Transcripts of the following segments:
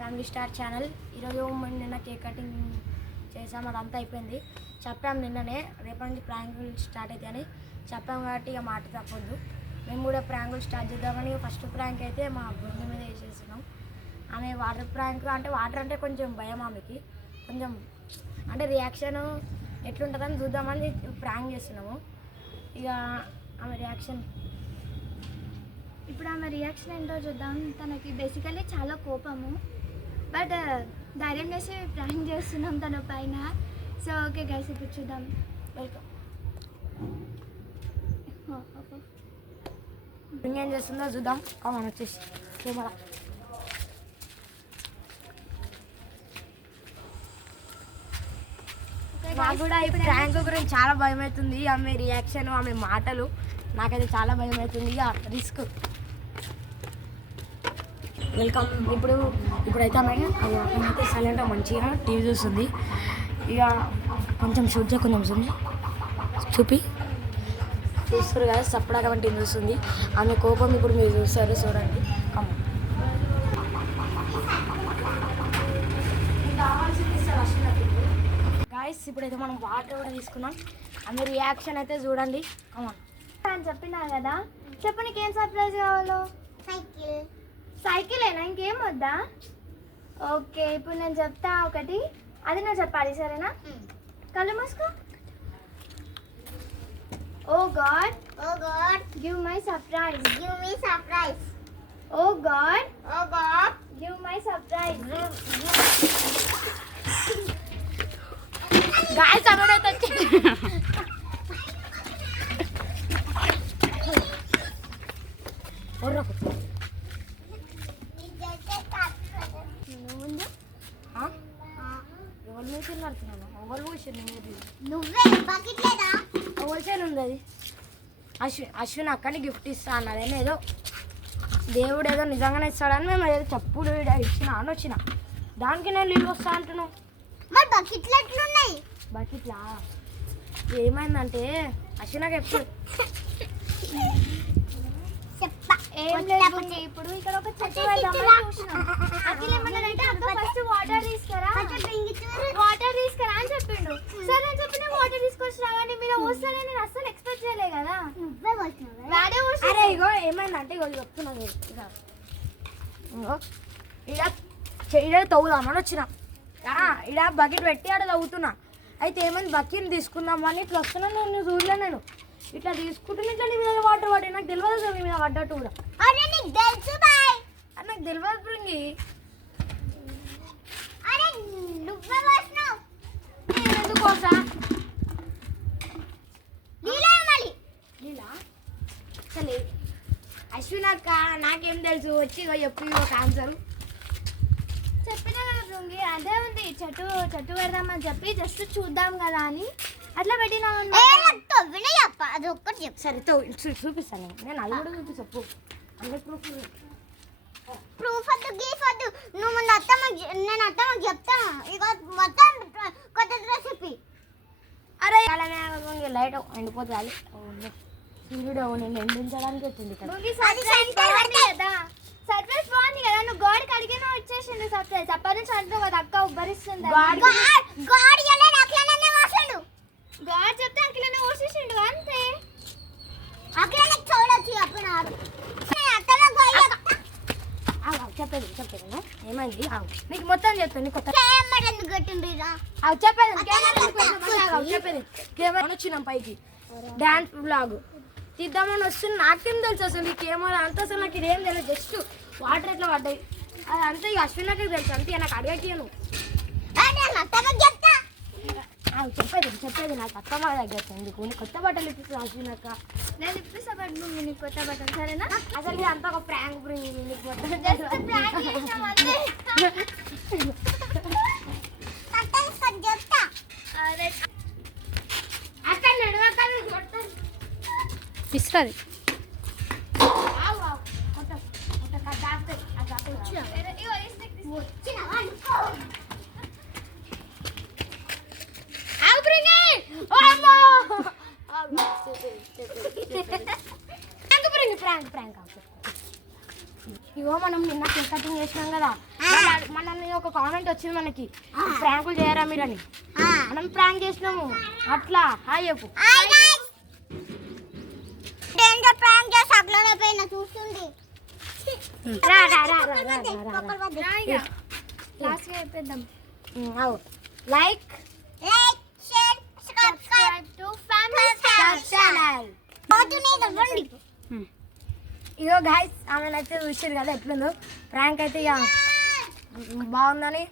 Family star channel. ఈరోజు మేము నిన్న కేక్ కటింగ్ చేసాం, అదంతా అయిపోయింది. చెప్పాము నిన్ననే రేపటి నుంచి ప్రాంకులు స్టార్ట్ అవుతాయని చెప్పాము కాబట్టి ఇక మాట తప్పొద్దు. మేము కూడా ప్రాంకులు స్టార్ట్ చేద్దామని ఫస్ట్ ప్రాంక్ అయితే మా బొమ్మ మీద వేసేసినాం. ఆమె వాటర్ ప్రాంక్ అంటే వాటర్ అంటే కొంచెం భయం, ఆమెకి కొంచెం అంటే రియాక్షన్ ఎట్లుంటుందని చూద్దామని ప్రాంక్ చేస్తున్నాము. ఇక ఆమె రియాక్షన్ ఇప్పుడు ఆమె రియాక్షన్ ఏంటో చూద్దాం. తనకి బేసికల్లీ చాలా కోపము, బట్ ధైర్యం చేసి ప్రాంక్ చేస్తున్నాం తన పైన. సో ఓకే గైస్, ఇప్పుడు చూద్దాం. వెల్కమ్. ఏం చేస్తుందో చూద్దాం. కామన్ వచ్చేసి కెమెరా. నాకు కూడా ఈ ప్రాంక్ గురించి చాలా భయం అవుతుంది. ఆమె రియాక్షన్, ఆమె మాటలు నాకైతే చాలా భయం అవుతుంది. ఇక రిస్క్. వెల్కమ్. ఇప్పుడైతే ఆమె సైలెంట్గా మంచిగా టీవీ చూస్తుంది. ఇక కొంచెం షూట్ కొంచెం చూపి చూస్తారు కదా, సపడా కాబట్టి టీవీ చూస్తుంది. ఆమె కోపం ఇప్పుడు మీరు చూస్తారు, చూడండి. గాయస్, ఇప్పుడైతే మనం వాటర్ కూడా తీసుకున్నాం. ఆమె రియాక్షన్ అయితే చూడండి. అని చెప్పినా కదా, చెప్పు నీకేం సర్ప్రైజ్ కావాలో. సైకిలేనా, ఇంకేం వద్దా? ఓకే, ఇప్పుడు నేను చెప్తా ఒకటి, అది నువ్వు చెప్పాలి, సరేనా? కళ్ళు మూసుకో. Oh God, give my surprise. Oh God, give my surprise. Guys, అమ్మడైతే అశ్విన్ అక్కని గిఫ్ట్ ఇస్తా అన్నదేమో, ఏదో దేవుడు ఏదో నిజంగానే ఇస్తాడని మేము ఏదో చెప్పులు ఇచ్చిన అని వచ్చిన, దానికి నేను నీళ్ళు వస్తా అంటున్నావు. బకెట్లా ఏమైందంటే అశ్వినాకి ఎప్పుడు ఏం లేదు. ఇప్పుడు ఇక్కడ ఒక చెట్టు ఏమన్నాడంటే ఫస్ట్ వాటర్ తీసుకురా అని చెప్పిండు. సరే అని చెప్పి నేను వాటర్ తీసుకొచ్చి రాగానే మీరు వస్తానే నేను అస్సలు ఎక్స్పెక్ట్ చేయలే కదా. అరే ఇగో ఏమైందంటే ఇగో చెప్తున్నాను, ఇడ తవ్వుదామని వచ్చిన, ఇడ బకెట్ పెట్టి ఆడ తవ్వుతున్నా. అయితే ఏమైంది, బకెట్ తీసుకుందామని ఇట్లా వస్తున్నా. నేను చూడలే, నేను ఇట్లా తీసుకుంటున్నా, ఇట్లా నీ మీద వాటర్ పడి నాకు తెలియదు అసలు నీ మీద పడ్డట్టు కూడా. నాకు తెలియదు బృంగి. ఎందుకోసా అసలు అశ్వినాక నాకేం తెలుసు, వచ్చి చెప్పి ఒక ఆన్సర్ చెప్పినా కదా బృంగి, అదే ఉంది. చెట్టు పెడదామని చెప్పి జస్ట్ చూద్దాం కదా అని అట్లా పెట్టినా. సరే చూపిస్తాను నేను, అది కూడా చూపి చెప్పు. ప్రూఫ్ వద్దు, గీఫ్ వద్దు, నువ్వు నేను అత్తమ్మకి చెప్తాను. ఇక మొత్తం కొత్త రెసిపీ. అరే లైట్ ఎండిపోతుంది, సూర్యుడు నేను ఎండించడానికి వచ్చింది కదా. సర్ప్రైజ్ బాగుంది కదా, నువ్వు గాడికి అడిగినా ఇచ్చేసిండు సర్ప్రైజ్. అప్పటి నుంచి అంటావు కదా అక్క ఉబ్బరిస్తుంది. గాడ్ చెప్తే అక్కడనే పోసేసిండు అంతే. అక్కడనే చూడొచ్చు అప్పుడు చెప్పేది ఏమైంది నీకు మొత్తం చెప్తాను. కొత్త చెప్పేది కెమెరా వచ్చినాం పైకి, డాన్స్ బ్లాగ్ తీద్దామని వస్తుంది. నాకేం తెలుసు అసలు ఈ కెమెరా అంతా, అసలు నాకు ఇదేం తెలియదు. జస్ట్ వాటర్ ఎట్లా పడ్డాయి అది అంతా ఇక అశ్వినాకే తెలుసు అంతే. నాకు అడగను, చెప్పేది నాకు అత్తమ్మ దగ్గర ఎందుకు. నీ కొత్త బట్టలు ఇప్పిస్తుంది అశ్వినాక. నేను ఇప్పిస్తా పట్టు నీకు కొత్త బట్టలు, సరేనా? అసలు ఇది అంతా ఒక ప్రాంక్ బ్రింగ్. నీకు అక్కడ ఇస్తుంది ప్రాంక్. ఇగో మనం నిన్న కేక్ కటింగ్ చేసినాం కదా, మనల్ని ఒక కామెంట్ వచ్చింది మనకి ప్రాంకులు చేయరా మీరని. మనం ప్రాంక్ చేసినాము అట్లా. హాయ్ చెప్పు. ప్రాంక్ చేసి అట్లనే పోయినా చూస్తుంది. లాస్ట్గా అయిపోద్దాం. Like share subscribe to family channel. రండి. ఇగో గైస్ ఆమెనైతే చూసారు కదా ఎట్లుందో ప్రాంక్ అయితే. ఇక బాగుందని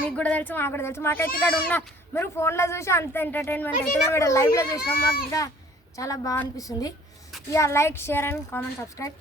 మీకు కూడా తెలుసు, మాకు కూడా తెలుసు. మాకైతే ఇక్కడ ఉన్న మీరు ఫోన్లో చూసి అంత ఎంటర్టైన్మెంట్ అయితే మేము లైవ్లో చూసినాం. మాకు ఇంకా చాలా బాగా అనిపిస్తుంది. ఇక like share and comment subscribe.